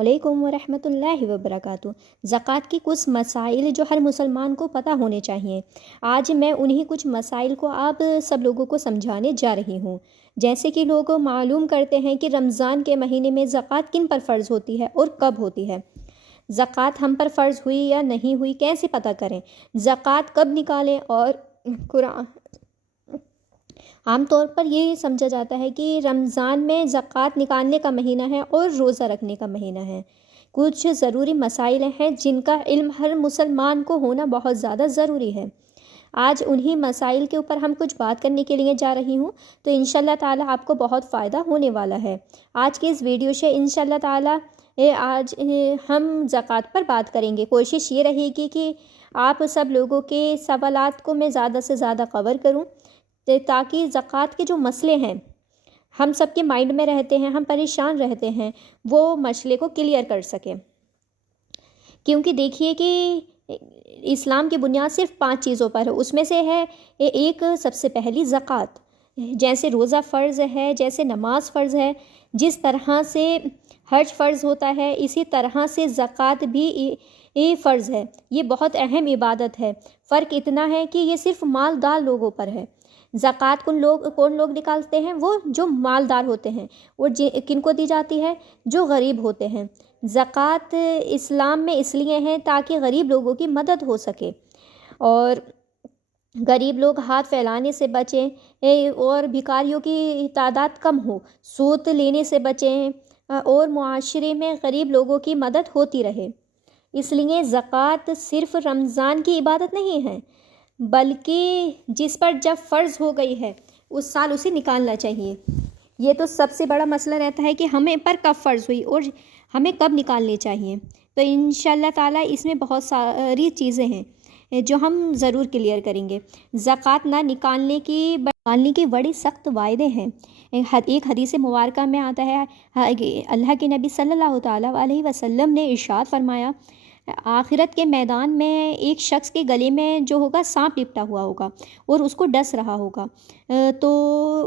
वालेकुम वरहमतुल्लाहि वबरकातुहू। ज़कात की कुछ मसाइल जो हर मुसलमान को पता होने चाहिए। आज मैं उन्हीं कुछ मसाइल को आप सब लोगों को समझाने जा रही हूँ। जैसे कि लोग मालूम करते हैं कि रमज़ान के महीने में ज़कात किन पर फ़र्ज़ होती है और कब होती है। ज़कात हम पर फ़र्ज़ हुई या नहीं हुई कैसे पता करें, ज़कात कब निकालें। और कुरान आमतौर पर ये समझा जाता है कि रमज़ान में ज़कात निकालने का महीना है और रोज़ा रखने का महीना है। कुछ ज़रूरी मसाइल हैं जिनका इल्म हर मुसलमान को होना बहुत ज़्यादा ज़रूरी है। आज उन्हीं मसाइल के ऊपर हम कुछ बात करने के लिए जा रही हूँ, तो इंशाल्लाह ताला आपको बहुत फ़ायदा होने वाला है। आज के इस वीडियो से इंशाल्लाह ताला आज हम ज़कात पर बात करेंगे। कोशिश ये रहेगी कि आप सब लोगों के सवालात को मैं ज़्यादा से ज़्यादा कवर करूँ, ताकि ज़कात के जो मसले हैं हम सब के माइंड में रहते हैं, हम परेशान रहते हैं, वो मसले को क्लियर कर सकें। क्योंकि देखिए कि इस्लाम की बुनियाद सिर्फ 5 चीज़ों पर है। उसमें से है एक सबसे पहली ज़कात। जैसे रोज़ा फ़र्ज़ है, जैसे नमाज फ़र्ज़ है, जिस तरह से हज फ़र्ज़ होता है, इसी तरह से ज़कात भी ये फ़र्ज़ है। ये बहुत अहम इबादत है। फ़र्क इतना है कि ये सिर्फ मालदार लोगों पर है। ज़कात कौन लोग निकालते हैं? वो जो मालदार होते हैं। और किनको दी जाती है? जो गरीब होते हैं। ज़कात इस्लाम में इसलिए है ताकि गरीब लोगों की मदद हो सके और गरीब लोग हाथ फैलाने से बचें और भिखारियों की तादाद कम हो, सूद लेने से बचें और मुआशरे में गरीब लोगों की मदद होती रहे। इसलिए ज़कात सिर्फ रमज़ान की इबादत नहीं है, बल्कि जिस पर जब फ़र्ज़ हो गई है उस साल उसे निकालना चाहिए। ये तो सबसे बड़ा मसला रहता है कि हमें पर कब फ़र्ज़ हुई और हमें कब निकालनी चाहिए। तो इंशाल्लाह ताला इसमें बहुत सारी चीज़ें हैं जो हम ज़रूर क्लियर करेंगे। ज़कात ना निकालने के बड़े सख्त वायदे हैं। एक हदीस मुबारका में आता है, अल्लाह के नबी सल्लल्लाहु ताला अलैहि वसल्लम ने इरशाद फरमाया, आखिरत के मैदान में एक शख्स के गले में जो होगा सांप लिपटा हुआ होगा और उसको डस रहा होगा। तो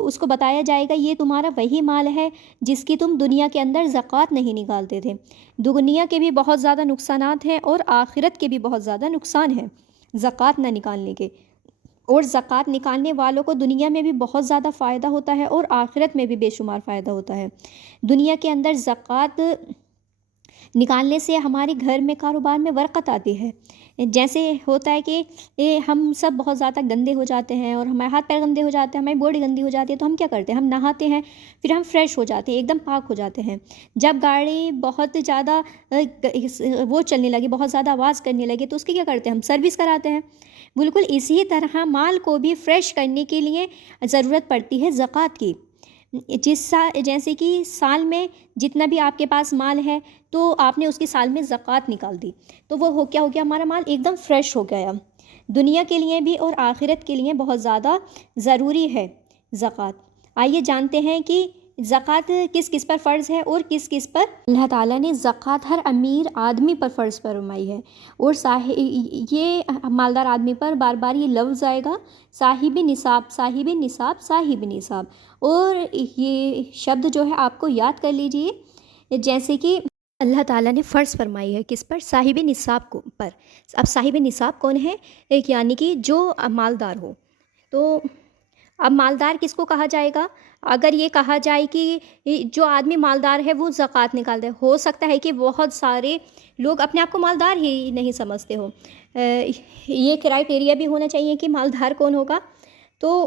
उसको बताया जाएगा, ये तुम्हारा वही माल है जिसकी तुम दुनिया के अंदर ज़कात नहीं निकालते थे। दुनिया के भी बहुत ज़्यादा नुकसानात हैं और आखिरत के भी बहुत ज़्यादा नुकसान हैं ज़कात ना निकालने के। और ज़कात निकालने वालों को दुनिया में भी बहुत ज़्यादा फ़ायदा होता है और आखिरत में भी बेशुमार फ़ायदा होता है। दुनिया के अंदर ज़कात निकालने से हमारे घर में कारोबार में बरकत आती है। जैसे होता है कि हम सब बहुत ज़्यादा गंदे हो जाते हैं और हमारे हाथ पैर गंदे हो जाते हैं, हमारी बॉडी गंदी हो जाती है, तो हम क्या करते हैं, हम नहाते हैं, फिर हम फ्रेश हो जाते हैं, एकदम पाक हो जाते हैं। जब गाड़ी बहुत ज़्यादा वो चलने लगी, बहुत ज़्यादा आवाज़ करने लगी, तो उसकी क्या करते हैं, हम सर्विस कराते हैं। बिल्कुल इसी तरह माल को भी फ्रेश करने के लिए ज़रूरत पड़ती है ज़कात की। जैसे कि साल में जितना भी आपके पास माल है, तो आपने उसकी साल में ज़कात निकाल दी, तो वो क्या हो गया, हमारा माल एकदम फ्रेश हो गया। दुनिया के लिए भी और आखिरत के लिए बहुत ज़्यादा ज़रूरी है ज़कात। आइए जानते हैं कि ज़कात किस किस पर फ़र्ज़ है और किस किस पर अल्लाह ताला ने ज़कात हर अमीर आदमी पर फ़र्ज़ फरमाई है। और ये मालदार आदमी पर बार बार ये लफ्ज़ आएगा, साहिब निसाब, साहिब निसाब, साहिब निसाब। और ये शब्द जो है आपको याद कर लीजिए। जैसे कि अल्लाह ताला ने फ़र्ज़ फरमाई है किस पर, साहिब निसाब को पर। अब साहिब निसाब कौन है? एक यानी कि जो मालदार हो। तो अब मालदार किसको कहा जाएगा? अगर ये कहा जाए कि जो आदमी मालदार है वो ज़कात निकालता है, हो सकता है कि बहुत सारे लोग अपने आप को मालदार ही नहीं समझते हो। ये क्राइटेरिया भी होना चाहिए कि मालदार कौन होगा। तो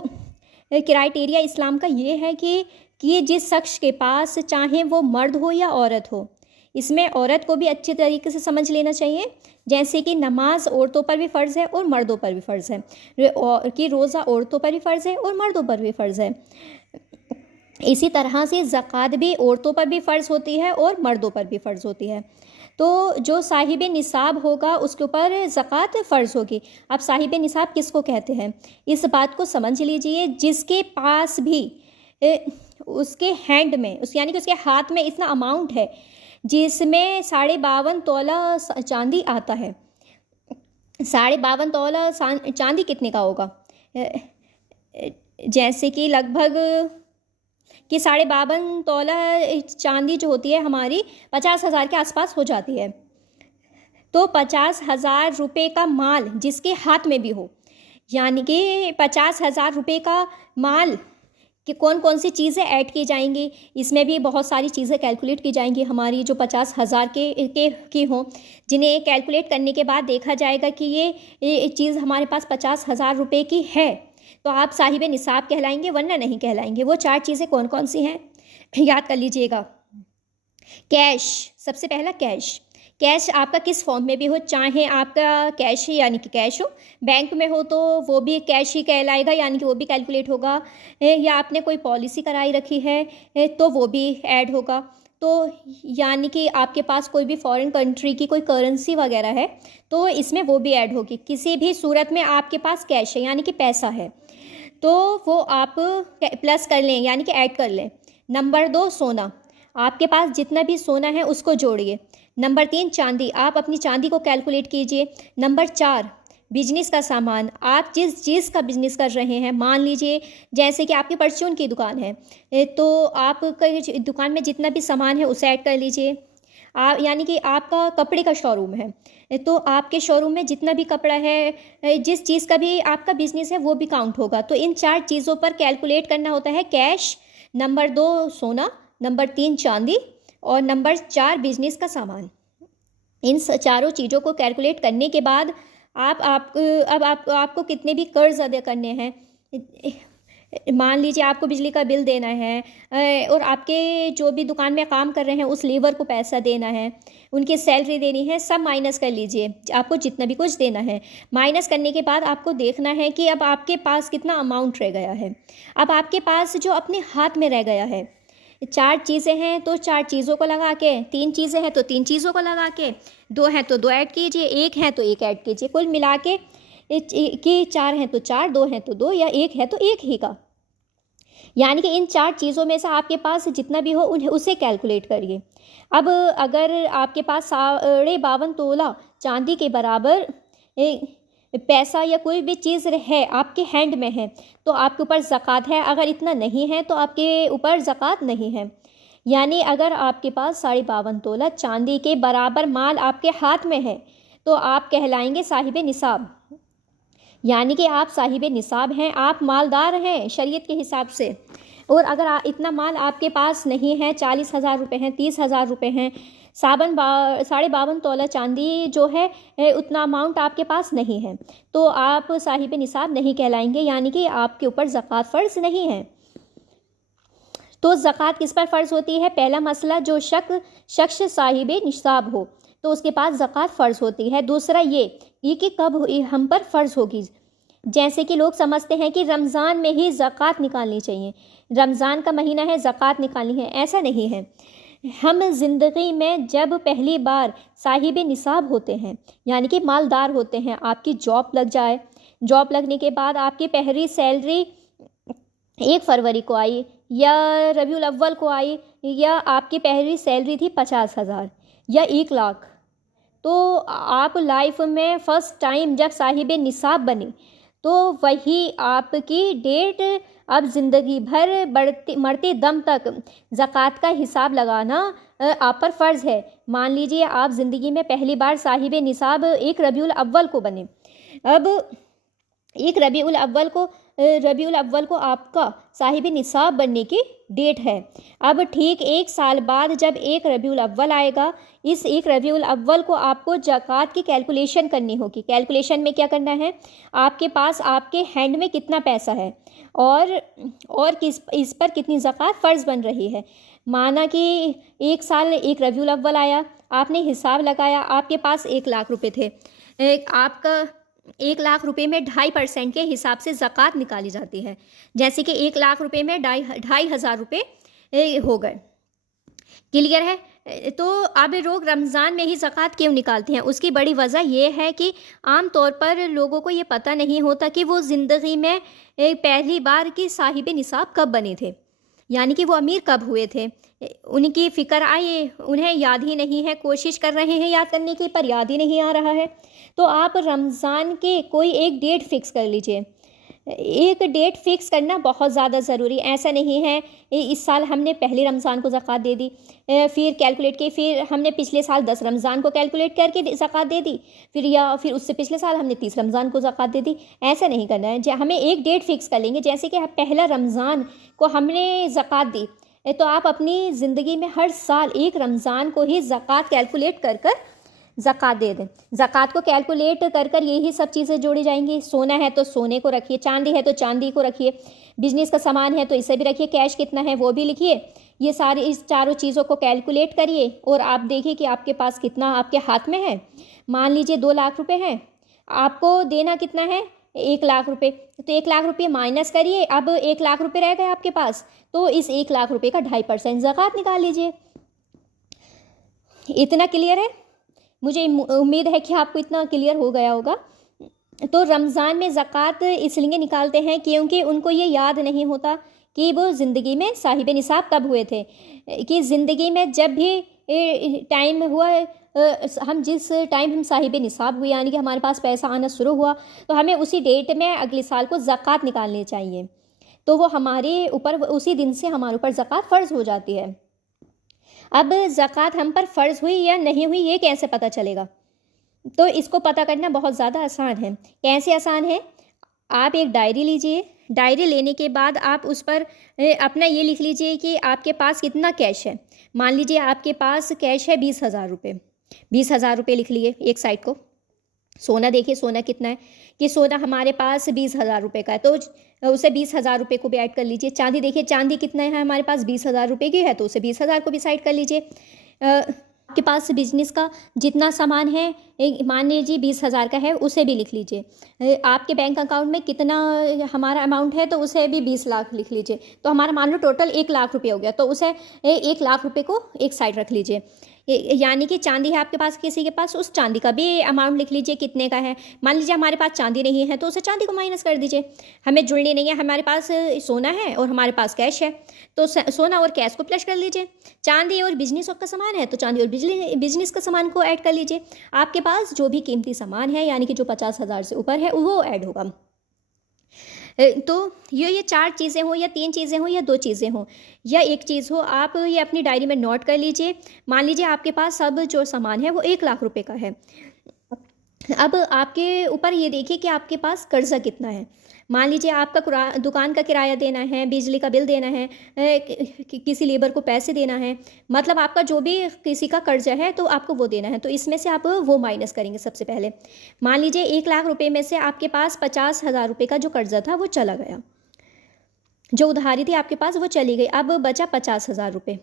क्राइटेरिया इस्लाम का ये है कि ये जिस शख्स के पास, चाहे वो मर्द हो या औरत हो, इसमें औरत को भी अच्छे तरीके से समझ लेना चाहिए। जैसे कि नमाज औरतों पर भी फ़र्ज़ है और मर्दों पर भी फ़र्ज़ है, कि रोज़ा औरतों पर भी फ़र्ज़ है और मर्दों पर भी फ़र्ज़ है। इसी तरह से ज़कात भी औरतों पर भी फ़र्ज़ होती है और मर्दों पर भी फ़र्ज़ होती है। तो जो साहिब निसाब होगा उसके ऊपर ज़कात फ़र्ज़ होगी। अब साहिब निसाब किसको कहते हैं, इस बात को समझ लीजिए। जिसके पास भी उसके हैंड में, उस यानी कि उसके हाथ में इतना अमाउंट है जिसमें 52.5 तोला चांदी आता है। 52.5 तोला चांदी कितने का होगा? जैसे कि लगभग कि 52.5 तोला चांदी जो होती है हमारी 50,000 के आसपास हो जाती है। तो 50,000 रुपये का माल जिसके हाथ में भी हो, यानी कि 50,000 रुपये का माल कि कौन कौन सी चीज़ें ऐड की जाएंगी, इसमें भी बहुत सारी चीज़ें कैलकुलेट की जाएंगी हमारी जो 50,000 के की हों, जिन्हें कैलकुलेट करने के बाद देखा जाएगा कि ये चीज़ हमारे पास 50,000 रुपये की है, तो आप साहिब निसाब कहलाएंगे, वरना नहीं कहलाएंगे। वो 4 चीज़ें कौन कौन सी हैं याद कर लीजिएगा। कैश, सबसे पहला कैश। कैश आपका किस फॉर्म में भी हो, चाहे आपका कैश यानी कि कैश हो, बैंक में हो तो वो भी कैश ही कहलाएगा, यानी कि वो भी कैलकुलेट होगा, या आपने कोई पॉलिसी कराई रखी है तो वो भी ऐड होगा। तो यानी कि आपके पास कोई भी फॉरेन कंट्री की कोई करेंसी वगैरह है तो इसमें वो भी ऐड होगी। किसी भी सूरत में आपके पास कैश है यानी कि पैसा है तो वो आप प्लस कर लें यानी कि ऐड कर लें। नंबर 2 सोना, आपके पास जितना भी सोना है उसको जोड़िए। नंबर 3 चांदी, आप अपनी चांदी को कैलकुलेट कीजिए। नंबर 4 बिजनेस का सामान, आप जिस चीज़ का बिजनेस कर रहे हैं, मान लीजिए जैसे कि आपकी परचून की दुकान है तो आप दुकान में जितना भी सामान है उसे ऐड कर लीजिए। आप यानी कि आपका कपड़े का शोरूम है तो आपके शोरूम में जितना भी कपड़ा है, जिस चीज़ का भी आपका बिजनेस है वो भी काउंट होगा। तो इन 4 चीज़ों पर कैलकुलेट करना होता है कैश, नंबर 2 सोना, नंबर 3 चांदी और नंबर 4 बिजनेस का सामान। इन चारों चीज़ों को कैलकुलेट करने के बाद आपको कितने भी कर्ज अदा करने हैं, मान लीजिए आपको बिजली का बिल देना है और आपके जो भी दुकान में काम कर रहे हैं उस लेबर को पैसा देना है, उनकी सैलरी देनी है, सब माइनस कर लीजिए। आपको जितना भी कुछ देना है माइनस करने के बाद आपको देखना है कि अब आपके पास कितना अमाउंट रह गया है। अब आपके पास जो अपने हाथ में रह गया है, 4 चीज़ें हैं तो 4 चीज़ों को लगा के, 3 चीज़ें हैं तो 3 चीज़ों को लगा के, 2 हैं तो 2 ऐड कीजिए, 1 है तो 1 ऐड कीजिए, कुल मिला के कि 4 हैं तो 4, 2 हैं तो 2 या 1 है तो 1 ही का। यानी कि इन 4 चीज़ों में से आपके पास जितना भी हो उन्हें उसे कैलकुलेट करिए। अब अगर आपके पास 52.5 तोला चांदी के बराबर पैसा या कोई भी चीज़ है आपके हैंड में है तो आपके ऊपर ज़कात है, अगर इतना नहीं है तो आपके ऊपर ज़कात नहीं है। यानी अगर आपके पास 52.5 तोला चांदी के बराबर माल आपके हाथ में है तो आप कहलाएंगे साहिब निसाब, यानी कि आप साहिब निसाब हैं, आप मालदार हैं शरीयत के हिसाब से। और अगर इतना माल आपके पास नहीं है, 40,000 रुपये हैं, 30,000 रुपये हैं, 52.5 तोला चांदी जो है उतना अमाउंट आपके पास नहीं है तो आप साहिब निसाब नहीं कहलाएंगे, यानी कि आपके ऊपर ज़कात फ़र्ज़ नहीं है। तो ज़कात किस पर फ़र्ज़ होती है? पहला मसला, जो शख्स साहिब निसाब हो तो उसके पास ज़कात फ़र्ज़ होती है। दूसरा ये कि कब हम पर फ़र्ज़ होगी। जैसे कि लोग समझते हैं कि रमज़ान में ही ज़कात निकालनी चाहिए, रमज़ान का महीना है ज़कात निकालनी है, ऐसा नहीं है। हम ज़िंदगी में जब पहली बार साहिब निसाब होते हैं यानी कि मालदार होते हैं, आपकी जॉब लग जाए, जॉब लगने के बाद आपकी पहली सैलरी 1 फरवरी को आई या रबीउल अव्वल को आई, या आपकी पहली सैलरी थी 50,000 या 1 लाख, तो आप लाइफ में फ़र्स्ट टाइम जब साहिब निसाब बने तो वही आपकी डेट अब ज़िंदगी भर मरते दम तक ज़कात का हिसाब लगाना आप पर फ़र्ज़ है। मान लीजिए आप ज़िंदगी में पहली बार साहिब निसाब 1 रबीउल अव्वल को बने। अब 1 रबीउल अव्वल को आपका साहिब निसाब बनने की डेट है। अब ठीक 1 साल बाद जब 1 रबीउल अव्वल आएगा, इस 1 रबीउल अव्वल को आपको ज़कात की कैलकुलेशन करनी होगी। कैलकुलेशन में क्या करना है, आपके पास आपके हैंड में कितना पैसा है और इस पर कितनी ज़कात फ़र्ज़ बन रही है। माना कि 1 साल 1 रबीउल अव्वल आया, आपने हिसाब लगाया, आपके पास 1 लाख रुपए थे, आपका 1 लाख रुपए में 2.5% के हिसाब से ज़कात निकाली जाती है। जैसे कि 1 लाख रुपए में 2,500 रुपये हो गए। क्लियर है? तो अब लोग रमज़ान में ही ज़कात क्यों निकालते हैं? उसकी बड़ी वजह यह है कि आम तौर पर लोगों को ये पता नहीं होता कि वो ज़िंदगी में पहली बार की साहिब निसाब कब बने थे, यानी कि वो अमीर कब हुए थे। उनकी फ़िक्र आई, उन्हें याद ही नहीं है, कोशिश कर रहे हैं याद करने की पर याद ही नहीं आ रहा है। तो आप रमज़ान के कोई एक डेट फ़िक्स कर लीजिए, एक डेट फिक्स करना बहुत ज़्यादा ज़रूरी। ऐसा नहीं है इस साल हमने पहले रमज़ान को ज़कात दे दी, फिर कैलकुलेट की, फिर हमने पिछले साल 10 रमज़ान को कैलकुलेट करके ज़कात दे दी, फिर उससे पिछले साल हमने 30 रमज़ान को ज़कात दे दी। ऐसा नहीं करना है। हमें एक डेट फिक्स कर लेंगे, जैसे कि पहला रमज़ान को हमने ज़कात दी, तो आप अपनी ज़िंदगी में हर साल एक रमज़ान को ही ज़कात कैलकुलेट कर कर ज़कात दे दें। ज़कात को कैलकुलेट कर कर यही सब चीज़ें जोड़ी जाएंगी। सोना है तो सोने को रखिए, चांदी है तो चांदी को रखिए, बिजनेस का सामान है तो इसे भी रखिए, कैश कितना है वो भी लिखिए। ये सारी इस चारों चीज़ों को कैलकुलेट करिए और आप देखिए कि आपके पास कितना आपके हाथ में है। मान लीजिए 2 लाख रुपए हैं, आपको देना कितना है, 1 लाख रुपए। तो 1 लाख रुपये माइनस करिए, अब 1 लाख रुपये रह गए आपके पास, तो इस 1 लाख रुपये का 2.5% ज़कात निकाल लीजिए। इतना क्लियर है? मुझे उम्मीद है कि आपको इतना क्लियर हो गया होगा। तो रमज़ान में ज़कात इसलिए निकालते हैं क्योंकि उनको ये याद नहीं होता कि वो ज़िंदगी में साहिब निसाब कब हुए थे, कि ज़िंदगी में जब भी टाइम हुआ, हम जिस टाइम हम साहिब निसाब हुए, यानी कि हमारे पास पैसा आना शुरू हुआ, तो हमें उसी डेट में अगले साल को ज़कात निकालनी चाहिए। तो वो हमारे ऊपर, उसी दिन से हमारे ऊपर ज़कात फ़र्ज़ हो जाती है। अब ज़कात हम पर फ़र्ज़ हुई या नहीं हुई ये कैसे पता चलेगा? तो इसको पता करना बहुत ज़्यादा आसान है। कैसे आसान है? आप एक डायरी लीजिए, डायरी लेने के बाद आप उस पर अपना ये लिख लीजिए कि आपके पास कितना कैश है। मान लीजिए आपके पास कैश है 20,000 रुपये, 20,000 रुपये लिख लिए एक साइड को। सोना देखिए, सोना कितना है, कि सोना हमारे पास 20,000 रुपये का है, तो उसे 20,000 रुपये को भी ऐड कर लीजिए। चांदी देखिए, चांदी कितना है हमारे पास, 20,000 रुपये की है, तो उसे 20,000 को भी साइड कर लीजिए। आपके पास बिजनेस का जितना सामान है, मान लीजिए 20,000 का है, उसे भी लिख लीजिए। आपके बैंक अकाउंट में कितना हमारा अमाउंट है, तो उसे भी 20 लाख लिख लीजिए। तो हमारा मान लो टोटल 1 लाख रुपये हो गया, तो उसे 1 लाख रुपये को एक साइड रख लीजिए। यानी कि चांदी है आपके पास, किसी के पास, उस चांदी का भी अमाउंट लिख लीजिए कितने का है। मान लीजिए हमारे पास चांदी नहीं है, तो उसे चांदी को माइनस कर दीजिए। हमें जुड़नी नहीं है, हमारे पास सोना है और हमारे पास कैश है, तो सोना और कैश को प्लस कर लीजिए। चांदी और बिजनेस का सामान है, तो चांदी और बिजनेस का सामान को ऐड कर लीजिए। आपके पास जो भी कीमती सामान है, यानी कि जो 50,000 से ऊपर है, वो ऐड होगा। तो ये 4 चीज़ें हों या 3 चीज़ें हों या 2 चीज़ें हों या 1 चीज़ हो, आप ये अपनी डायरी में नोट कर लीजिए। मान लीजिए आपके पास सब जो सामान है वो 1 लाख रुपए का है। अब आपके ऊपर ये देखिए कि आपके पास कर्जा कितना है। मान लीजिए आपका दुकान का किराया देना है, बिजली का बिल देना है, किसी लेबर को पैसे देना है, मतलब आपका जो भी किसी का कर्जा है तो आपको वो देना है। तो इसमें से आप वो माइनस करेंगे सबसे पहले। मान लीजिए 1 लाख रुपए में से आपके पास 50,000 रुपये का जो कर्जा था वो चला गया, जो उधारी थी आपके पास वो चली गई, अब बचा 50,000 रुपये।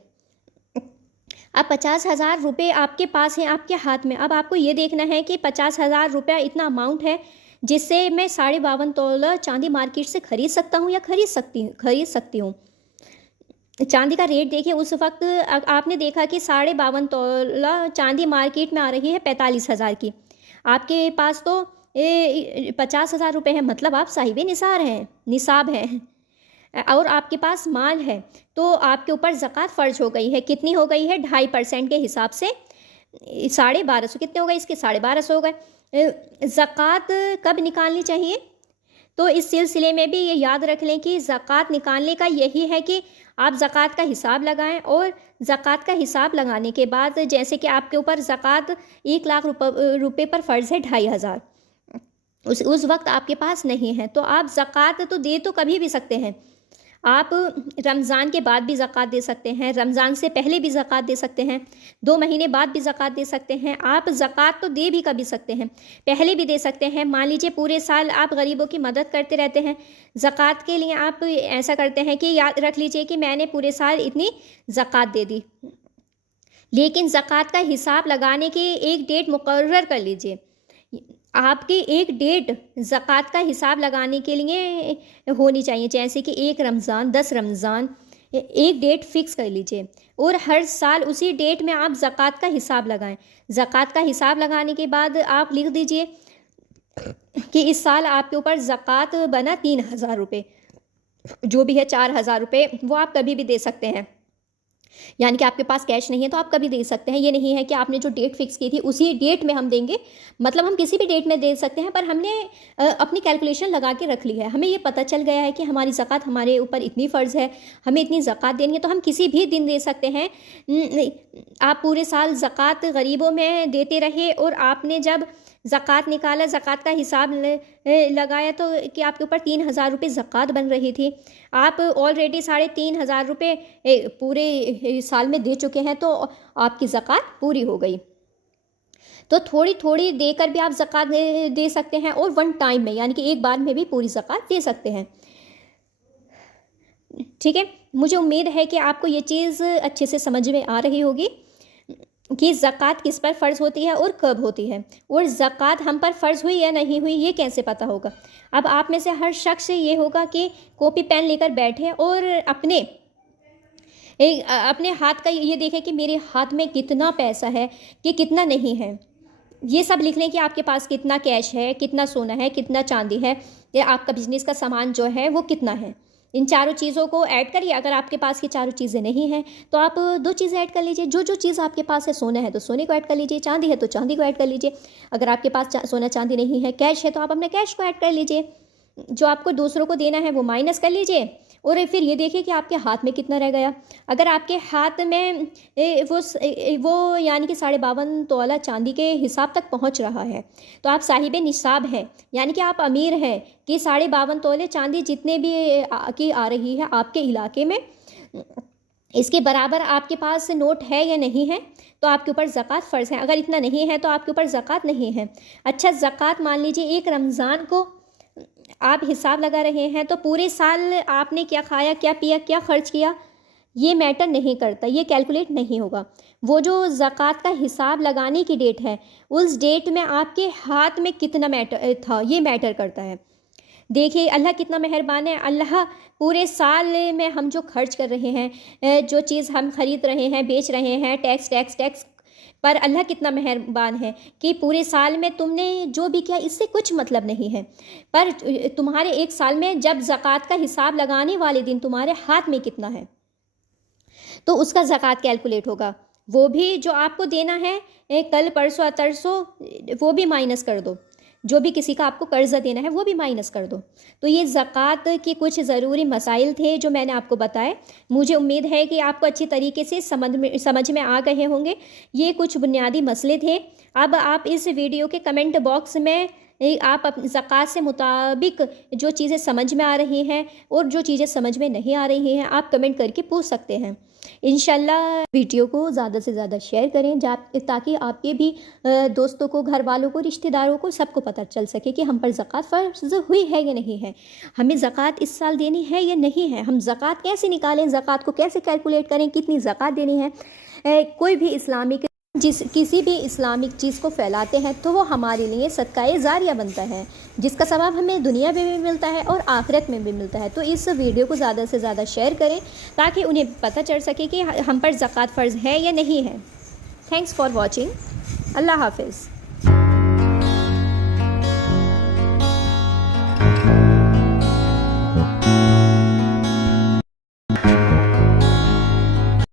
अब 50,000 रुपये आपके पास हैं, आपके हाथ में। अब आपको ये देखना है कि 50,000 रुपया इतना अमाउंट है जिससे मैं 52.5 तोला चांदी मार्केट से खरीद सकता हूँ या खरीद सकती हूँ। चांदी का रेट देखिए, उस वक्त आपने देखा कि 52.5 तोला चांदी मार्केट में आ रही है 45,000 की। आपके पास तो 50,000 रुपये है, मतलब आप साहिब निसाब हैं और आपके पास माल है, तो आपके ऊपर ज़कात फ़र्ज हो गई है। कितनी हो गई है? 2.5% के हिसाब से 1250। कितने हो गए इसके? 1250 हो गए। ज़कात कब निकालनी चाहिए? तो इस सिलसिले में भी ये याद रख लें कि ज़कात निकालने का यही है कि आप ज़कात का हिसाब लगाएं, और ज़कात का हिसाब लगाने के बाद जैसे कि आपके ऊपर ज़कात 1 लाख रुपये पर फ़र्ज़ है 2,500, उस वक्त आपके पास नहीं है, तो आप ज़कात तो दे तो कभी भी सकते हैं। आप रमज़ान के बाद भी ज़कात दे सकते हैं, रमज़ान से पहले भी ज़कात दे सकते हैं, 2 महीने बाद भी ज़कात दे सकते हैं। आप ज़कात तो दे भी कभी सकते हैं, पहले भी दे सकते हैं। मान लीजिए पूरे साल आप गरीबों की मदद करते रहते हैं, ज़कात के लिए आप ऐसा करते हैं कि याद रख लीजिए कि मैंने पूरे साल इतनी ज़कात दे दी, लेकिन ज़कात का हिसाब लगाने की एक डेट मुकर्रर कर लीजिए। आपकी एक डेट ज़कात का हिसाब लगाने के लिए होनी चाहिए, जैसे कि 1 रमज़ान, 10 रमज़ान, एक डेट फिक्स कर लीजिए और हर साल उसी डेट में आप ज़कात का हिसाब लगाएं। ज़कात का हिसाब लगाने के बाद आप लिख दीजिए कि इस साल आपके ऊपर ज़कात बना 3,000 रुपये, जो भी है 4,000 रुपये वो आप कभी भी दे सकते हैं। यानी कि आपके पास कैश नहीं है तो आप कभी दे सकते हैं। ये नहीं है कि आपने जो डेट फिक्स की थी उसी डेट में हम देंगे, मतलब हम किसी भी डेट में दे सकते हैं, पर हमने अपनी कैलकुलेशन लगा के रख ली है। हमें ये पता चल गया है कि हमारी ज़कात हमारे ऊपर इतनी फ़र्ज़ है, हमें इतनी ज़कात देनी है, तो हम किसी भी दिन दे सकते हैं। आप पूरे साल ज़कात गरीबों में देते रहे और आपने जब ज़कात निकाला, ज़कात का हिसाब लगाया तो कि आपके ऊपर 3,000 रुपये ज़कात बन रही थी। आप ऑलरेडी 3,500 रुपये पूरे साल में दे चुके हैं, तो आपकी ज़कात पूरी हो गई। तो थोड़ी थोड़ी देकर भी आप ज़कात दे सकते हैं, और वन टाइम में यानी कि एक बार में भी पूरी ज़कात दे सकते हैं। ठीक है, मुझे उम्मीद है कि आपको ये चीज़ अच्छे से समझ में आ रही होगी कि ज़कात किस पर फ़र्ज़ होती है और कब होती है, और ज़कात हम पर फ़र्ज़ हुई या नहीं हुई ये कैसे पता होगा। अब आप में से हर शख्स ये होगा कि कॉपी पेन लेकर बैठे और अपने हाथ का ये देखें कि मेरे हाथ में कितना पैसा है कि कितना नहीं है। ये सब लिख लें कि आपके पास कितना कैश है, कितना सोना है, कितना चांदी है, या आपका बिजनेस का सामान जो है वो कितना है। इन चारों चीज़ों को ऐड करिए। अगर आपके पास ये चारों चीज़ें नहीं हैं तो आप 2 चीज़ें ऐड कर लीजिए। जो जो चीज़ आपके पास है, सोना है तो सोने को ऐड कर लीजिए, चांदी है तो चांदी को ऐड कर लीजिए। अगर आपके पास सोना चांदी नहीं है, कैश है, तो आप अपने कैश को ऐड कर लीजिए। जो आपको दूसरों को देना है वो माइनस कर लीजिए, और फिर ये देखिए कि आपके हाथ में कितना रह गया। अगर आपके हाथ में वो यानी कि 52.5 तोला चांदी के हिसाब तक पहुंच रहा है तो आप साहिब निसाब हैं, यानी कि आप अमीर हैं कि 52.5 तोले चांदी जितने भी की आ रही है आपके इलाके में, इसके बराबर आपके पास नोट है या नहीं है, तो आपके ऊपर ज़कात फ़र्ज़ है। अगर इतना नहीं है तो आपके ऊपर ज़कात नहीं है। अच्छा, ज़कात मान लीजिए एक रमज़ान को आप हिसाब लगा रहे हैं, तो पूरे साल आपने क्या खाया, क्या पिया, क्या खर्च किया, ये मैटर नहीं करता, ये कैलकुलेट नहीं होगा। वो जो ज़कात का हिसाब लगाने की डेट है, उस डेट में आपके हाथ में कितना मैटर था, ये मैटर करता है। देखिए अल्लाह कितना मेहरबान है। अल्लाह पूरे साल में हम जो खर्च कर रहे हैं, जो चीज़ हम खरीद रहे हैं, बेच रहे हैं, टैक्स टैक्स टैक्स पर अल्लाह कितना मेहरबान है कि पूरे साल में तुमने जो भी किया इससे कुछ मतलब नहीं है, पर तुम्हारे एक साल में जब ज़कात का हिसाब लगाने वाले दिन तुम्हारे हाथ में कितना है तो उसका ज़कात कैलकुलेट होगा। वो भी जो आपको देना है कल परसों तरसों, वो भी माइनस कर दो। जो भी किसी का आपको कर्ज़ा देना है वो भी माइनस कर दो। तो ये ज़कात के कुछ ज़रूरी मसाइल थे जो मैंने आपको बताए। मुझे उम्मीद है कि आपको अच्छी तरीके से समझ में आ गए होंगे। ये कुछ बुनियादी मसले थे। अब आप इस वीडियो के कमेंट बॉक्स में आप ज़कात से मुताबिक जो चीज़ें समझ में आ रही हैं और जो चीज़ें समझ में नहीं आ रही हैं, आप कमेंट करके पूछ सकते हैं। इंशाल्लाह वीडियो को ज़्यादा से ज़्यादा शेयर करें ताकि आपके भी दोस्तों को, घर वालों को, रिश्तेदारों को, सबको पता चल सके कि हम पर ज़कात फ़र्ज़ हुई है या नहीं है, हमें ज़कात इस साल देनी है या नहीं है, हम ज़कात कैसे निकालें, ज़कात को कैसे कैलकुलेट करें, कितनी ज़कात देनी है। कोई भी इस्लामिक किसी भी इस्लामिक चीज़ को फैलाते हैं तो वो हमारे लिए सदकाए जारिया बनता है, जिसका सवाब हमें दुनिया में भी मिलता है और आखिरत में भी मिलता है। तो इस वीडियो को ज़्यादा से ज़्यादा शेयर करें ताकि उन्हें पता चल सके कि हम पर ज़कात फ़र्ज़ है या नहीं है। Thanks for watching. अल्लाह हाफ़िज़।